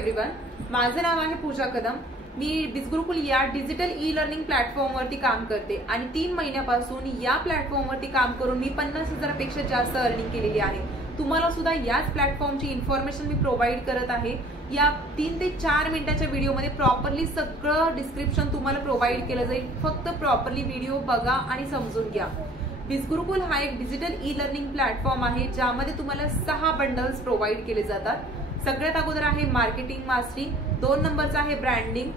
Everyone, माझं नाव आहे पूजा कदम। मी बिझगुरुकुल या डिजिटल ई लर्निंग प्लॅटफॉर्मवरती काम करते आणि 3 महिन्यापासून या प्लॅटफॉर्मवरती काम करून मी 50,000 पेक्षा जास्त अर्निंग केलेली आहे। तुम्हाला सुद्धा याच प्लॅटफॉर्मची इन्फॉर्मेशन मी प्रोव्हाइड करत आहे। या 3 ते 4 मिनिटाच्या व्हिडिओमध्ये प्रॉपरली सगळं डिस्क्रिप्शन तुम्हाला प्रोव्हाइड केलं जाईल। फक्त प्रॉपरली व्हिडिओ बघा आणि समजून घ्या। बिझगुरुकुल हा एक डिजिटल ई लर्निंग प्लॅटफॉर्म आहे ज्यामध्ये तुम्हाला 6 बंडल्स प्रोव्हाइड केले जातात। सगळ्यात अगोदर आहे मार्केटिंग मास्टरी, 2 नंबरचा आहे branding,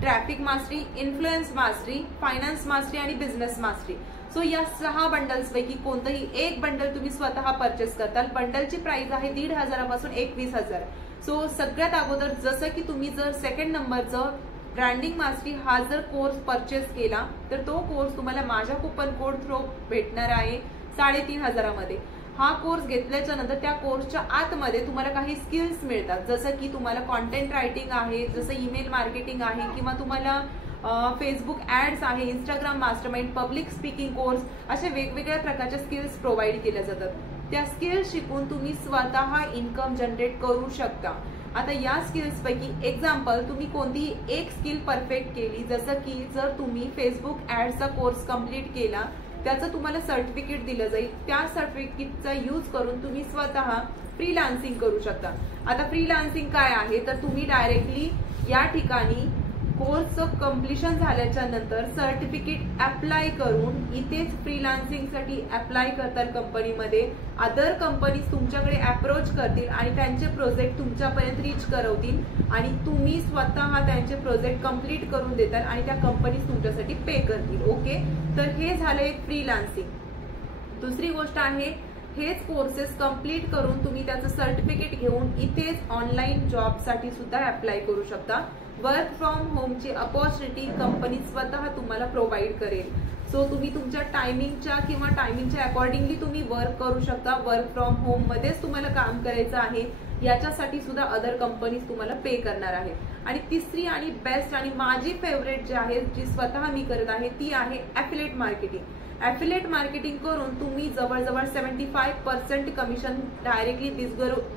traffic mastery, influence mastery, finance mastery आणि बिझनेस मास्टरी। सो या 6 बंडल्स पैकी कोणतंही एक बंडल तुम्ही स्वतः परचेस करताल। बंडलची प्राइस आहे 1,500 पासून 21,000। सो सगळ्यात अगोदर जसं की तुम्ही जर सेकंड नंबरचं ब्रँडिंग मास्टरी हा जर कोर्स परचेस केला तर तो कोर्स तुम्हाला माझ्या कुपन कोड थ्रू भेटणार आहे 3,500 मध्ये। हा कोर्स घेतल्याच्या नंतर त्या कोर्सच्या आतमध्ये तुम्हाला काही स्किल्स मिळतात, जसं की तुम्हाला कॉन्टेंट रायटिंग आहे, जसं ईमेल मार्केटिंग आहे, किंवा तुम्हाला फेसबुक ऍड्स आहे, Instagram mastermind, public speaking course, असे वेगवेगळ्या प्रकारच्या स्किल्स प्रोव्हाइड केल्या जातात। त्या स्किल्स शिकून तुम्ही स्वतः इन्कम जनरेट करू शकता। आता या स्किल्स पैकी एक्झाम्पल, तुम्ही कोणतीही एक स्किल परफेक्ट केली, जसं की जर तुम्ही फेसबुक ऍड्सचा कोर्स कंप्लीट केला त्याचं तुम्हाला सर्टिफिकेट दिलं जाईल। त्या सर्टिफिकेटचा यूज करून तुम्ही स्वतः फ्रीलान्सिंग करू शकता। आता फ्रीलान्सिंग काय आहे तर तुम्ही डायरेक्टली या ठिकाणी कोर्सचं कम्प्लिशन झाल्याच्या नंतर सर्टिफिकेट अप्लाय करून इथेच फ्रीलान्सिंगसाठी अप्लाय करताल कंपनीमध्ये। अदर कंपनीज तुमच्याकडे अप्रोच करतील आणि त्यांचे प्रोजेक्ट तुमच्यापर्यंत रीच करवतील आणि तुम्ही स्वतः त्यांचे प्रोजेक्ट कंप्लीट करून देताल आणि त्या कंपनीज तुमच्यासाठी पे करतील। ओके, तर हे झालं एक फ्रीलान्सिंग। दुसरी गोष्ट आहे, हेच कोर्सेस कंप्लीट करून तुम्ही त्याचं सर्टिफिकेट घेऊन इथेच ऑनलाईन जॉबसाठी सुद्धा अप्लाय करू शकता। वर्क फ्रॉम होमची अपॉर्च्युनिटी कंपनी स्वतः तुम्हाला प्रोव्हाइड करेल। सो तुम्ही तुमच्या टायमिंगच्या अकॉर्डिंगली तुम्ही वर्क करू शकता। वर्क फ्रॉम होम मध्येच तुम्हाला काम करायचं आहे, याच्यासाठी सुद्धा अदर कंपनीज तुम्हाला पे करणार आहे। आणि तिसरी आणि बेस्ट आणि माझी फेवरेट जी आहे, जी स्वतः मी करत आहे, ती आहे ॲफिलिएट मार्केटिंग। ॲफिलिएट मार्केटिंग करून तुम्ही जवळजवळ 75% कमिशन डायरेक्टली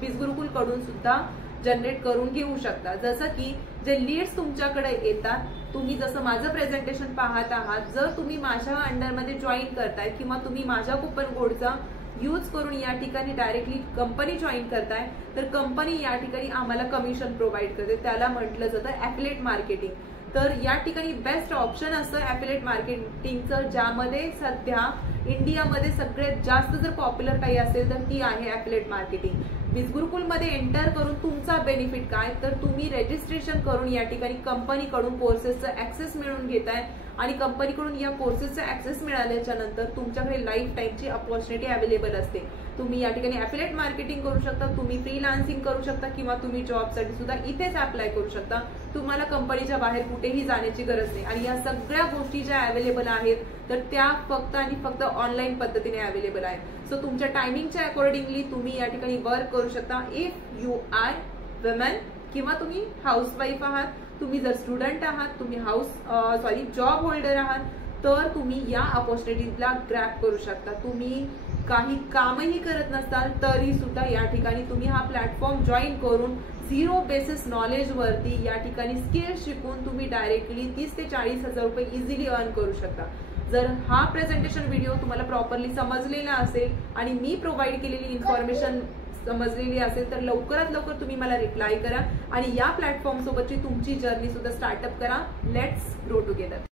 बिझगुरुकुल कडून सुद्धा जनरेट करून घेऊ शकता। जसं की जे लीड्स तुमच्याकडे येतात, तुम्ही जसं माझं प्रेझेंटेशन पाहत आहात, जर तुम्ही माझ्या अंडरमध्ये जॉईन करताय किंवा तुम्ही माझ्या कुपन कोडचा यूज करून या ठिकाणी डायरेक्टली कंपनी जॉईन करताय तर कंपनी या ठिकाणी आम्हाला कमिशन प्रोव्हाइड करते, त्याला म्हटलं जातं ॲफिलिएट मार्केटिंग। तर या ठिकाणी बेस्ट ऑप्शन असतं ॲफिलिएट मार्केटिंगचं, ज्यामध्ये सध्या इंडियामध्ये सगळ्यात जास्त जर पॉप्युलर काही असेल तर ती आहे ॲफिलिएट मार्केटिंग। बिझगुरुकुलमध्ये एंटर करून तुमचा बेनिफिट काय तर तुम्ही रजिस्ट्रेशन करून या ठिकाणी कंपनीकडून कोर्सेसचा ऍक्सेस मिळवून घेताय आणि कंपनीकडून या कोर्सेसचा ऍक्सेस मिळाल्याच्या नंतर तुमच्याकडे लाईफ टाईमची अपॉर्च्युनिटी अवेलेबल असते। तुम्ही या ठिकाणी ॲफिलिएट मार्केटिंग करू शकता, तुम्ही फ्रीलान्सिंग करू शकता किंवा तुम्ही जॉबसाठी सुद्धा इथेच अप्लाय करू शकता। तुम्हाला कंपनीच्या बाहेर कुठेही जाण्याची गरज नाही आणि या सगळ्या गोष्टी ज्या अवेलेबल आहेत तर त्या फक्त आणि फक्त ऑनलाईन पद्धतीने अवेलेबल आहेत। सो तुमच्या टायमिंगच्या अकॉर्डिंगली तुम्ही या ठिकाणी वर्क करू शकता। इफ यू आर वुमन किंवा तुम्ही हाऊसवाईफ आहात, तुम्ही जर स्टुडंट आहात, तुम्ही जॉब होल्डर आहात, तर तुम्ही या अपॉर्च्युनिटीला ग्रॅब करू शकता। तुम्ही काही कामही करत नसताल तरी सुद्धा या ठिकाणी तुम्ही हा प्लॅटफॉर्म जॉईन करून 0 बेसिस नॉलेज वरती या ठिकाणी स्किल शिकून तुम्ही डायरेक्टली 30 ते 40,000 रुपये इझिली अर्न करू शकता। जर हा प्रेझेंटेशन व्हिडिओ तुम्हाला प्रॉपरली समजलेला असेल आणि मी प्रोव्हाइड केलेली इन्फॉर्मेशन समजलेली असेल तर लवकरात लवकर तुम्ही मला रिप्लाय करा आणि या प्लॅटफॉर्म सोबतची तुमची जर्नी सुद्धा स्टार्टअप करा। Let's grow together.